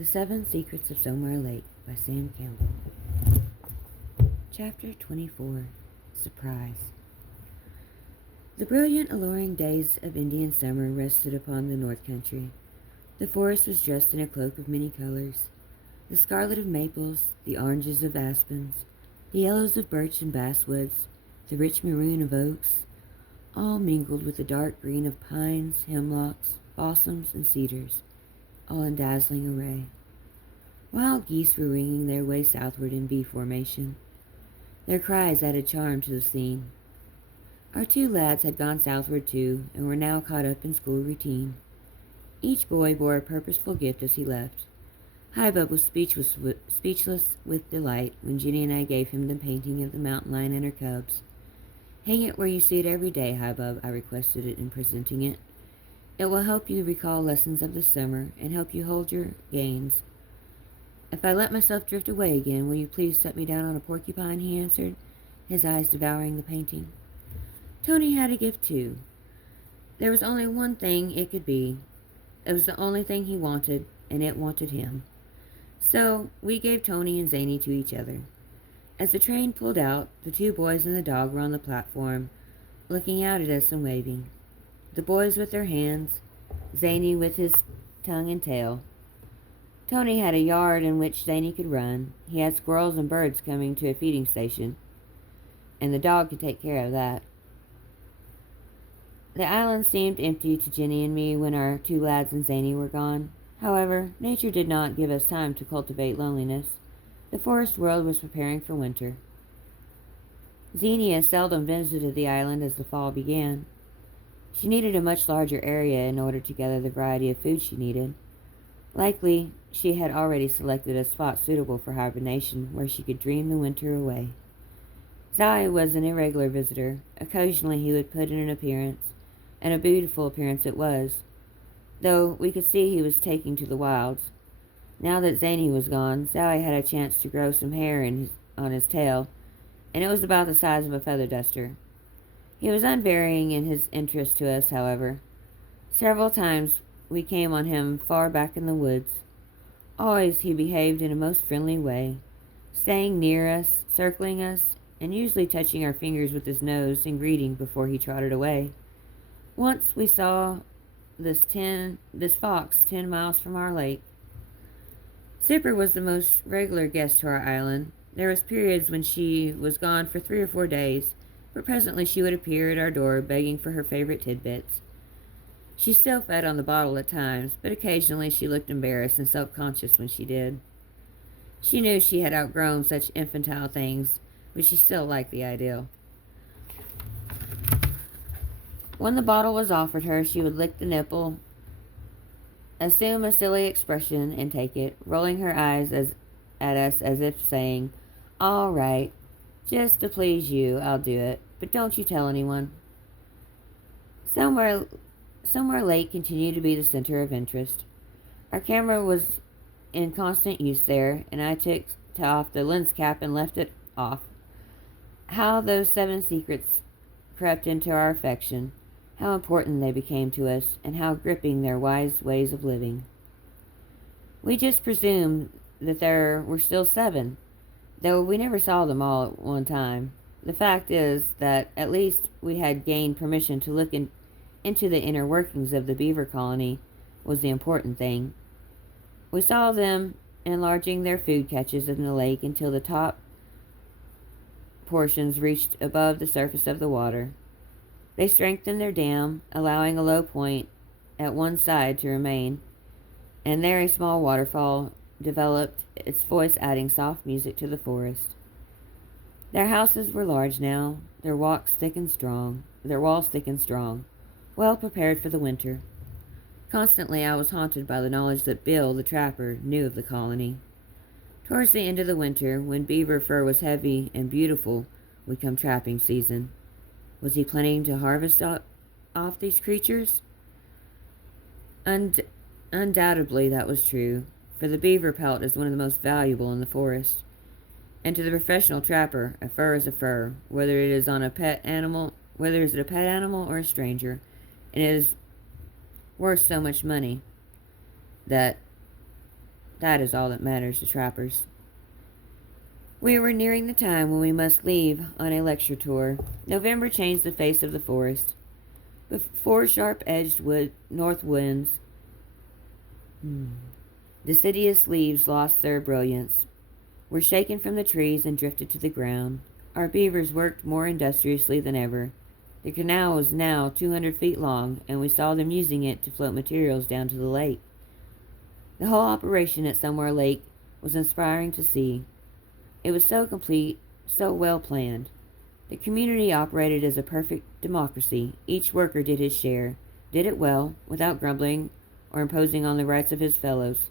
The Seven Secrets of Somewhere Lake by Sam Campbell. Chapter 24. Surprise. The brilliant, alluring days of Indian summer rested upon the north country. The forest was dressed in a cloak of many colors. The scarlet of maples, the oranges of aspens, the yellows of birch and basswoods, the rich maroon of oaks, all mingled with the dark green of pines, hemlocks, balsams, and cedars, all in dazzling array. Wild geese were winging their way southward in V formation. Their cries added charm to the scene. Our two lads had gone southward too, and were now caught up in school routine. Each boy bore a purposeful gift as he left. Hybub was speechless with delight when Jenny and I gave him the painting of the mountain lion and her cubs. "Hang it where you see it every day, Hybub," I requested it in presenting it. "It will help you recall lessons of the summer and help you hold your gains." "If I let myself drift away again, will you please set me down on a porcupine?" he answered, his eyes devouring the painting. Tony had a gift too. There was only one thing it could be. It was the only thing he wanted, and it wanted him. So we gave Tony and Zany to each other. As the train pulled out, the two boys and the dog were on the platform, looking out at us and waving. The boys with their hands, Zany with his tongue and tail. Tony had a yard in which Zany could run. He had squirrels and birds coming to a feeding station, and the dog could take care of that. The island seemed empty to Jenny and me when our two lads and Zany were gone. However, nature did not give us time to cultivate loneliness. The forest world was preparing for winter. Xenia seldom visited the island as the fall began. She needed a much larger area in order to gather the variety of food she needed. Likely, she had already selected a spot suitable for hibernation where she could dream the winter away. Zai was an irregular visitor. Occasionally he would put in an appearance, and a beautiful appearance it was, though we could see he was taking to the wilds. Now that Zany was gone, Sally had a chance to grow some hair on his tail, and it was about the size of a feather duster. He was unvarying in his interest to us, however. Several times we came on him far back in the woods. Always he behaved in a most friendly way, staying near us, circling us, and usually touching our fingers with his nose in greeting before he trotted away. Once we saw this fox 10 miles from our lake. Zipper was the most regular guest to our island. There was periods when she was gone for 3 or 4 days, but presently she would appear at our door begging for her favorite tidbits. She still fed on the bottle at times, but occasionally she looked embarrassed and self-conscious when she did. She knew she had outgrown such infantile things, but she still liked the ideal. When the bottle was offered her, she would lick the nipple, assume a silly expression, and take it, rolling her eyes at us as if saying, "All right, just to please you, I'll do it, but don't you tell anyone." Somewhere Lake continued to be the center of interest. Our camera was in constant use there, and I took off the lens cap and left it off. How those 7 secrets crept into our affection, how important they became to us, and how gripping their wise ways of living. We just presumed that there were still 7, though we never saw them all at one time. The fact is that at least we had gained permission to look into the inner workings of the beaver colony was the important thing. We saw them enlarging their food catches in the lake until the top portions reached above the surface of the water. They strengthened their dam, allowing a low point at one side to remain, and there a small waterfall developed, its voice adding soft music to the forest. Their houses were large now, their walls thick and strong, well prepared for the winter. Constantly I was haunted by the knowledge that Bill, the trapper, knew of the colony. Towards the end of the winter, when beaver fur was heavy and beautiful, would come trapping season. Was he planning to harvest off these creatures? Undoubtedly that was true, for the beaver pelt is one of the most valuable in the forest. And to the professional trapper, a fur is a fur, whether it is a pet animal or a stranger, and it is worth so much money that That is all that matters to trappers. We were nearing the time when we must leave on a lecture tour. November changed the face of the forest. Before sharp-edged north winds, deciduous leaves lost their brilliance, were shaken from the trees and drifted to the ground. Our beavers worked more industriously than ever. The canal was now 200 feet long, and we saw them using it to float materials down to the lake. The whole operation at Somewhere Lake was inspiring to see. It was so complete, so well planned. The community operated as a perfect democracy. Each worker did his share, did it well, without grumbling or imposing on the rights of his fellows.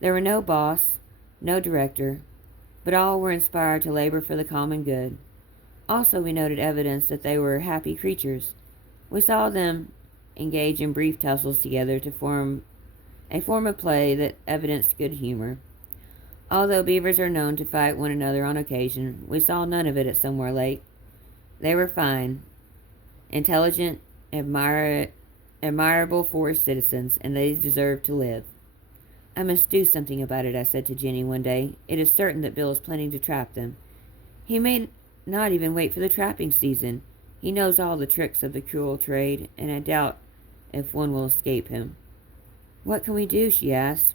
There were no boss, no director, but all were inspired to labor for the common good. Also, we noted evidence that they were happy creatures. We saw them engage in brief tussles together to form a form of play that evidenced good humor. Although beavers are known to fight one another on occasion, we saw none of it at Somewhere Lake. They were fine, intelligent, admirable forest citizens, and they deserved to live. I must do something about it, I said to Jenny one day. It is certain that Bill is planning to trap them. He may not even wait for the trapping season. He knows all the tricks of the cruel trade, and I doubt if one will escape him. What can we do? She asked.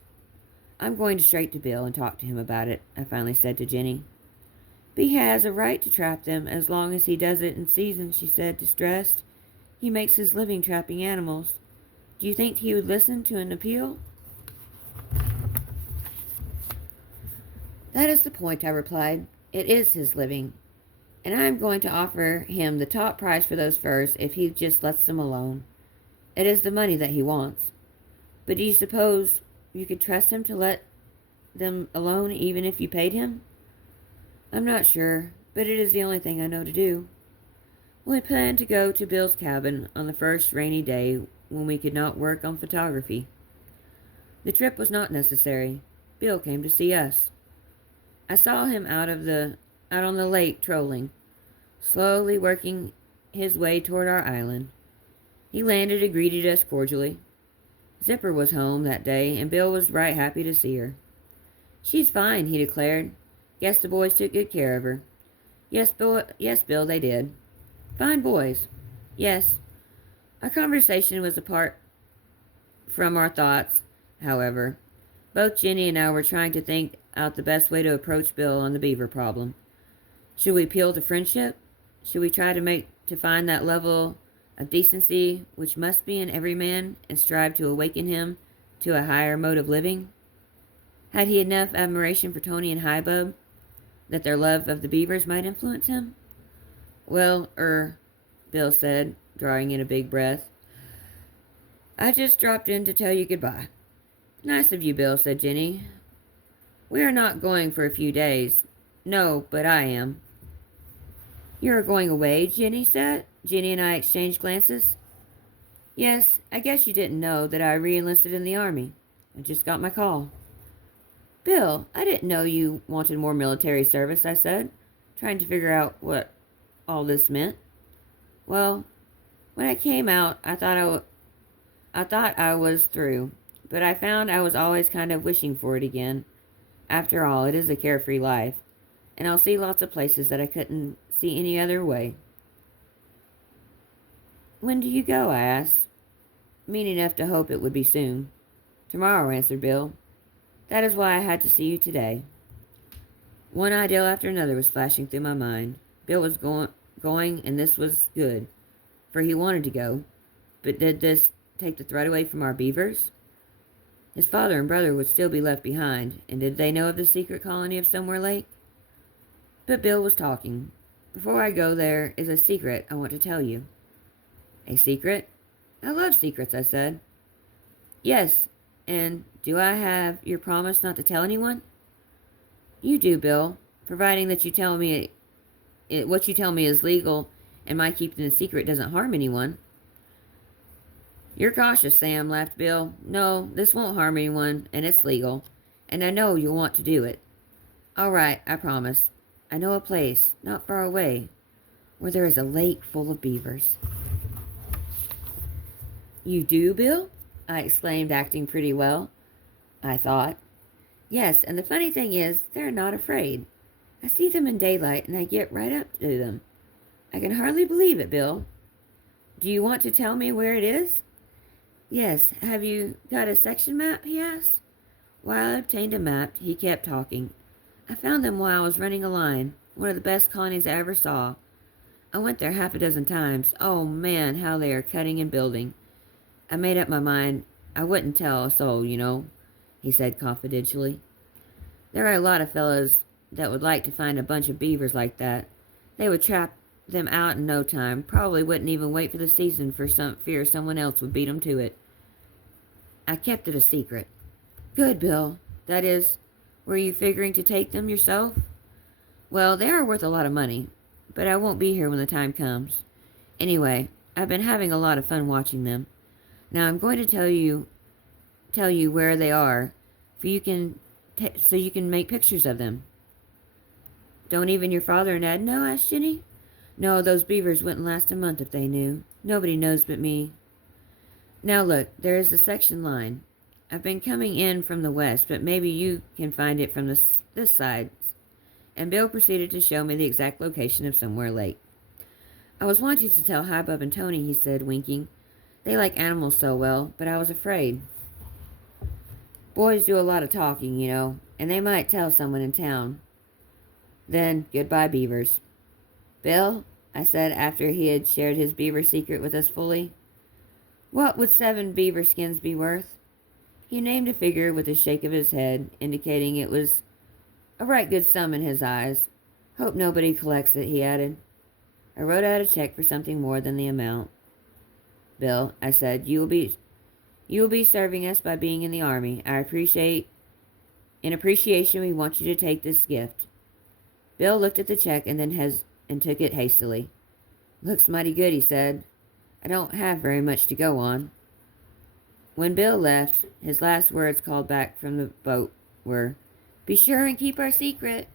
I'm going straight to Bill and talk to him about it, I finally said to Jenny. But he has a right to trap them as long as he does it in season, she said, distressed. He makes his living trapping animals. Do you think he would listen to an appeal? That is the point, I replied. It is his living, and I am going to offer him the top price for those furs if he just lets them alone. It is the money that he wants. But do you suppose you could trust him to let them alone even if you paid him? I'm not sure, but it is the only thing I know to do. We planned to go to Bill's cabin on the first rainy day when we could not work on photography. The trip was not necessary. Bill came to see us. I saw him out on the lake trolling, slowly working his way toward our island. He landed and greeted us cordially. Zipper was home that day, and Bill was right happy to see her. She's fine, he declared. Guess the boys took good care of her. Yes, Bill, they did. Fine boys. Yes. Our conversation was apart from our thoughts, however. Both Jenny and I were trying to think out the best way to approach Bill on the beaver problem. Should we appeal to friendship? Should we try to find that level of decency which must be in every man and strive to awaken him to a higher mode of living? Had he enough admiration for Tony and Highbub that their love of the beavers might influence him? Well, Bill said, drawing in a big breath. I just dropped in to tell you goodbye. Nice of you, Bill, said Jenny. We are not going for a few days. No, but I am. You are going away, Jenny said. Jenny and I exchanged glances. Yes, I guess you didn't know that I re-enlisted in the Army. I just got my call. Bill, I didn't know you wanted more military service, I said, trying to figure out what all this meant. Well, when I came out, I thought I was through, but I found I was always kind of wishing for it again. After all, it is a carefree life, and I'll see lots of places that I couldn't see any other way. When do you go? I asked, mean enough to hope it would be soon. Tomorrow, answered Bill. That is why I had to see you today. One idea after another was flashing through my mind. Bill was going, and this was good, for he wanted to go. But did this take the threat away from our beavers? His father and brother would still be left behind, and did they know of the secret colony of Somewhere Lake? But Bill was talking. Before I go, there is a secret I want to tell you. A secret? I love secrets, I said. Yes, and do I have your promise not to tell anyone? You do, Bill, providing that you tell me what you tell me is legal, and my keeping the secret doesn't harm anyone. You're cautious, Sam, laughed Bill. No, this won't harm anyone, and it's legal, and I know you'll want to do it. All right, I promise. I know a place, not far away, where there is a lake full of beavers. You do, Bill? I exclaimed, acting pretty well, I thought. Yes, and the funny thing is, they're not afraid. I see them in daylight and I get right up to them. I can hardly believe it, Bill. Do you want to tell me where it is? Yes, have you got a section map? He asked. While I obtained a map, he kept talking. I found them while I was running a line, one of the best colonies I ever saw. I went there half a dozen times. Oh man, how they are cutting and building. I made up my mind I wouldn't tell a soul, he said confidentially. There are a lot of fellows that would like to find a bunch of beavers like that. They would trap them out in no time, probably wouldn't even wait for the season for fear someone else would beat 'em to it. I kept it a secret. Good, Bill. That is, were you figuring to take them yourself? Well, they are worth a lot of money, but I won't be here when the time comes. Anyway, I've been having a lot of fun watching them. Now I'm going to tell you where they are, so you can make pictures of them. Don't even your father and Ed know? Asked Jenny. No, those beavers wouldn't last a month if they knew. Nobody knows but me. Now look, there is the section line. I've been coming in from the west, but maybe you can find it from this side. And Bill proceeded to show me the exact location of Somewhere Lake. I was wanting to tell Hubbub and Tony, he said, winking. They like animals so well, but I was afraid. Boys do a lot of talking, and they might tell someone in town. Then, goodbye, beavers. Bill, I said after he had shared his beaver secret with us fully, what would 7 beaver skins be worth? He named a figure with a shake of his head, indicating it was a right good sum in his eyes. Hope nobody collects it, he added. I wrote out a check for something more than the amount. Bill, I said, you will be serving us by being in the Army. In appreciation, we want you to take this gift. Bill looked at the check and then took it hastily. Looks mighty good, he said. I don't have very much to go on. When Bill left, his last words called back from the boat were, be sure and keep our secret.